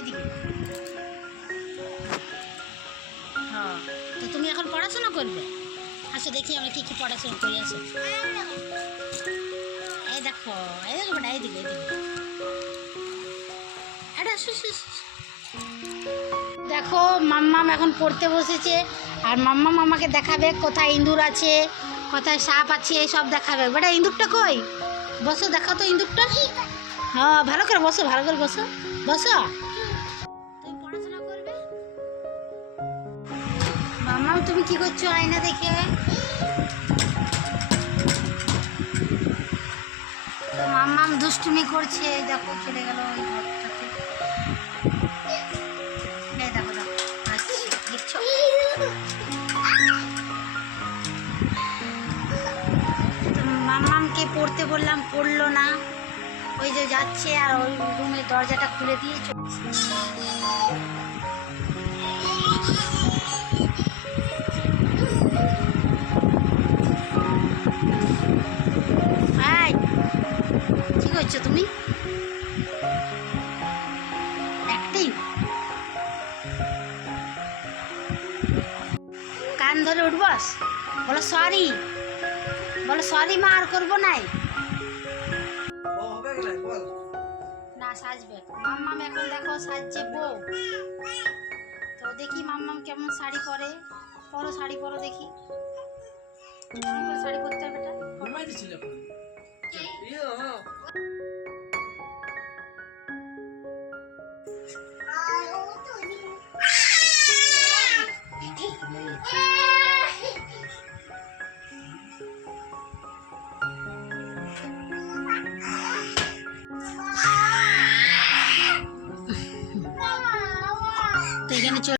এদিকে হ্যাঁ তো তুমি এখন পড়াশোনা করবে? আসো দেখি আমরা কি কি পড়াশোনা করি আসো। এই দেখো এই দেখো বেটা এইদিকে এইদিকে এটা আসো আসো, আসো। দেখো মাম্মাম এখন পড়তে বসেছে আর মাম্মাম আমাকে দেখাবে কোথায় ইঁদুর আছে কোথায় সাপ আছে সব দেখাবে। বেটা ইঁদুরটা কই? বসো দেখাও তো ইঁদুরটা। হ্যাঁ ভালো করে বসো ভালো করে বসো। বসো। মাম্মাম তুমি কি করছ? আয়না দেখে তো মাম্মাম দুষ্টুমি করছে। দেখো, চলে গেল ওই দেখো দেখো দেখছ? তো মাম্মামকে পড়তে বললাম, পড়ল না। ওই যে যাচ্ছে আর ওই রুমের দরজাটা খুলে দিয়ে চলে হাই কি করছ তুমি? অ্যাক্টিং কান ধরে উঠবস বলো সরি বলো সরি মা, আর করব নাই না, সাজবে। মাম্মাম এখন দেখো সাজছে বউ। তো দেখি মাম্মাম কেমন শাড়ি পরে। পরো শাড়ি, পরো দেখি। কেমন করে শাড়ি পরতে হবে এটা তো এখানে চলে